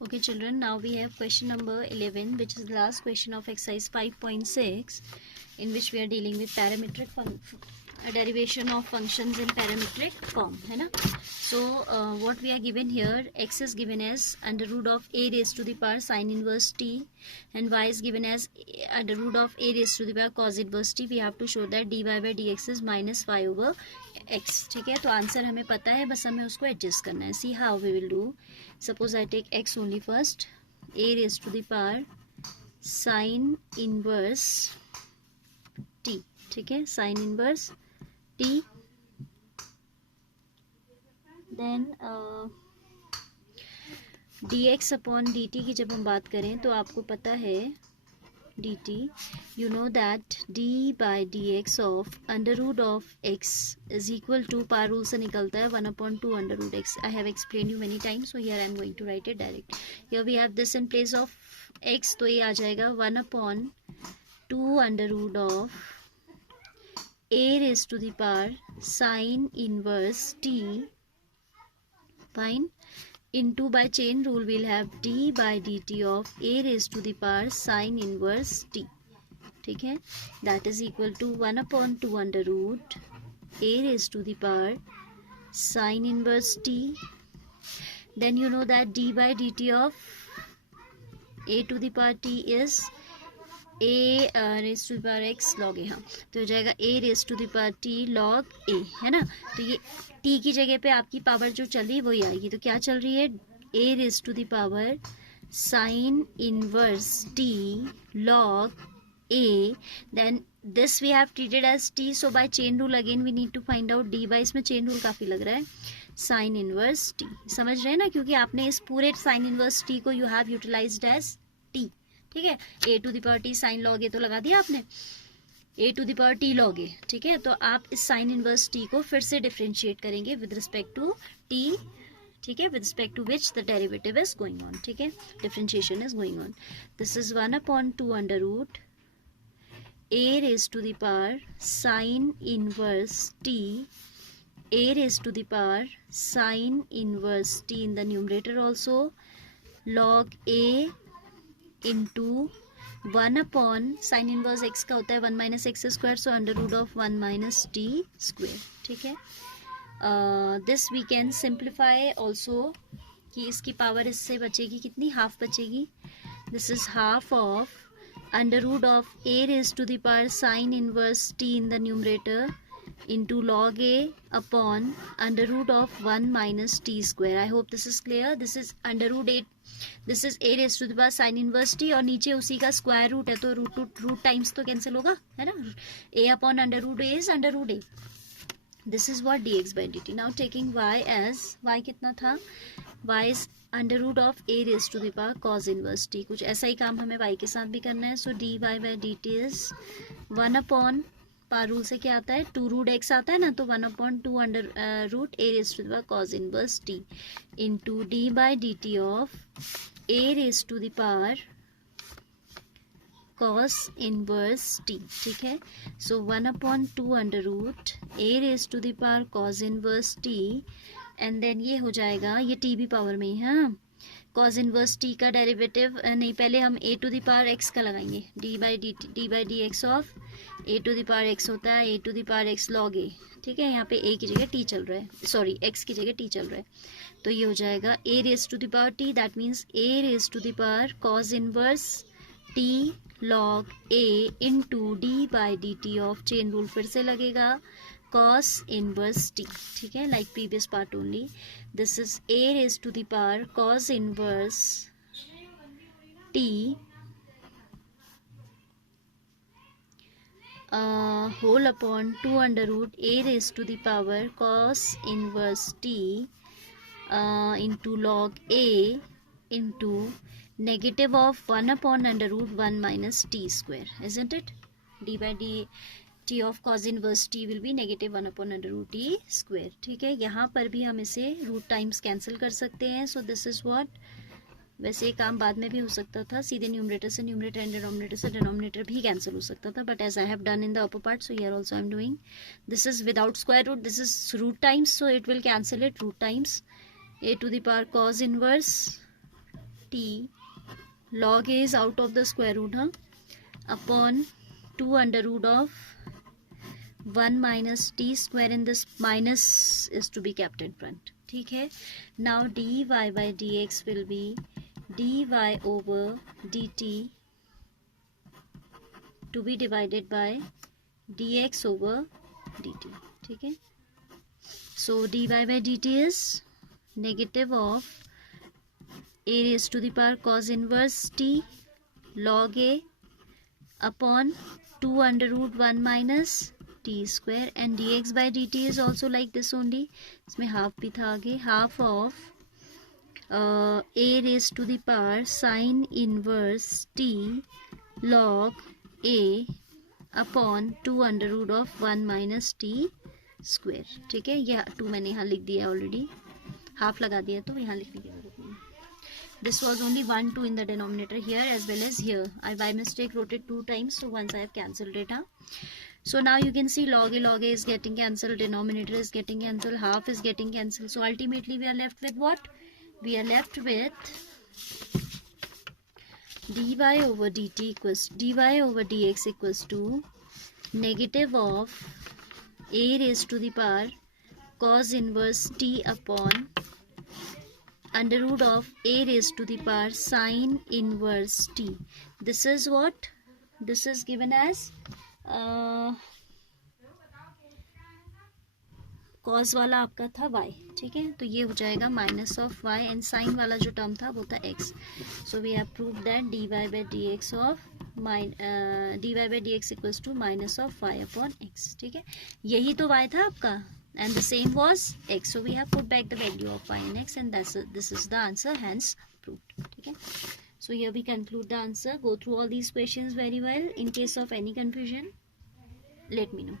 Okay children, now we have question number 11, which is the last question of exercise 5.6, in which we are dealing with parametric derivation of functions in parametric form, है ना. So what we are given here, x is given as under root of a raised to the power sin inverse t, and y is given as under root of a raised to the power cos inverse t. We have to show that dy by dx is minus y over x. ठीक है, तो answer हमें पता है, बस हमें उसको adjust करना है. See how we will do. Suppose I take x only first. A raised to the power sin inverse t. ठीक है, sin inverse t. Then dx upon dt की जब हम बात करें तो आपको पता है dt, you know that d by dx of under root of x is equal to power rule से निकलता है 1/2 under root x. I have explained you many times, so here I am going to write it direct. Here we have this in place of x, तो ये आ जाएगा 1/2 under root of a raised to the power sin inverse t, fine, into by chain rule we'll have d by dt of a raised to the power sin inverse t. ठीक है, that is equal to 1/2 under root a raised to the power sin inverse t. Then you know that d by dt of a to the power t is a raised to the power x log a. हाँ, तो हो जाएगा a raised to the power t log a, है ना. तो ये t की जगह पे आपकी पावर जो चल रही वही आएगी. तो क्या चल रही है, a raised to the power sin inverse t log a. Then this we have treated as t, so by chain rule again we need to find out dy. इसमें chain rule काफ़ी लग रहा है. sin inverse t, समझ रहे हैं ना, क्योंकि आपने इस पूरे sin inverse t को you have utilized as t. ठीक है, a to the power t sin log a तो लगा दिया आपने, a to the power t log a. ठीक है, तो आप इस sin inverse t को फिर से डिफ्रेंशिएट करेंगे विद रिस्पेक्ट टू t. ठीक है, with respect to which the derivative is going on. ठीक है, differentiation is going on. This is 1/2 under root a raised to the power sin inverse t, a raised to the power sin inverse t in the numerator also, log a into 1 sin inverse x का होता है 1 minus x square, so under root of 1 minus t square. ठीक है, this we can simplify also, कि इसकी power इससे बचेगी कितनी, हाफ बचेगी. this is half of under root of a raised to the power sin inverse t in the numerator into log a upon under root of 1 minus t square. I hope this is clear. This is under root 8, this is a raised to the power sin inverse t, और नीचे उसी का square root है, तो root times तो cancel होगा, है ना. a upon under root a is under root a. This is what dx by dt. Now taking y as, y कितना था, y is under root of a raised to the power cos inverse t. कुछ ऐसा ही काम हमें y के साथ भी करना है. सो dy by dt is 1/, power rule से क्या आता है, 2 रूट x आता है ना, तो 1/2 under root a raised to the power cos inverse t into d by dt of a raised to the power cos inverse t. ठीक है, सो 1/2 under root a raised to the power cos inverse t, and then ये हो जाएगा, ये T भी power में ही है. कॉज इनवर्स टी का डेरिवेटिव नहीं, पहले हम a to the power x का लगाएंगे. D by d x of a to the power x होता है a to the power x log a. ठीक है, यहाँ पे ए की जगह टी चल रहा है, सॉरी एक्स की जगह टी चल रहा है, तो ये हो जाएगा a raise to the power t, that means a raise to the power cos inverse t log a into d by d t of, chain rule फिर से लगेगा, cos inverse t. ठीक है, like previous part only. This is a raised to the power cos inverse t whole upon 2 under root a raised to the power cos inverse t into log a into negative of 1 under root 1 minus t square, isn't it? d by d t of cos inverse t will be negative 1 under root t square. ठीक है, यहाँ पर भी हम इसे root times cancel कर सकते हैं. सो दिस इज व्हाट, वैसे ये काम बाद में भी हो सकता था, सीधे न्यूमरेटर से न्यूमरेटर एंड डिनोमिनेटर से डिनोमिनेटर भी कैंसिल हो सकता था, but as I have done in the upper part, so here also I am doing. This is without square root, this is root times, so it will cancel it, root times a to the power cos inverse t log a is out of the square root, upon 2 under root of 1 minus t square, and this minus is to be kept in front. ठीक है. Now dy by dx will be dy over dt to be divided by dx over dt. ठीक है. So dy by dt is negative of a raised to the power cos inverse t log a upon 2 under root 1 minus t square, and dx by dt is also like this only. इसमें half भी था आगे, half of a raised to the power sin inverse t log a upon 2 under root of 1 minus t square. ठीक है. यह 2 मैंने यहाँ लिख दिया ऑलरेडी, हाफ लगा दिया तो यहाँ लिखने की जरूरत नहीं. This was only 1 2 in the denominator here as well as here. I by mistake wrote it 2 times, so once I have cancelled it. So now you can see log a is getting cancelled, denominator is getting cancelled, half is getting cancelled. So ultimately we are left with what? We are left with dy over dt equals dy over dx equals to negative of a raised to the power cos inverse t upon under root of a raised to the power sin inverse t. This is what? This is given as cos वाला आपका था y. ठीक है. तो ये हो जाएगा minus of y, and sine वाला जो टर्म था वो था x. So we have proved that dy by dx of dy by dx equals to minus of y upon x. ठीक है. यही तो y था आपका, and the same was x, so we have put back the value of y and x, and this is the answer, hence proved. Okay, so here we conclude the answer. Go through all these questions very well. In case of any confusion, let me know.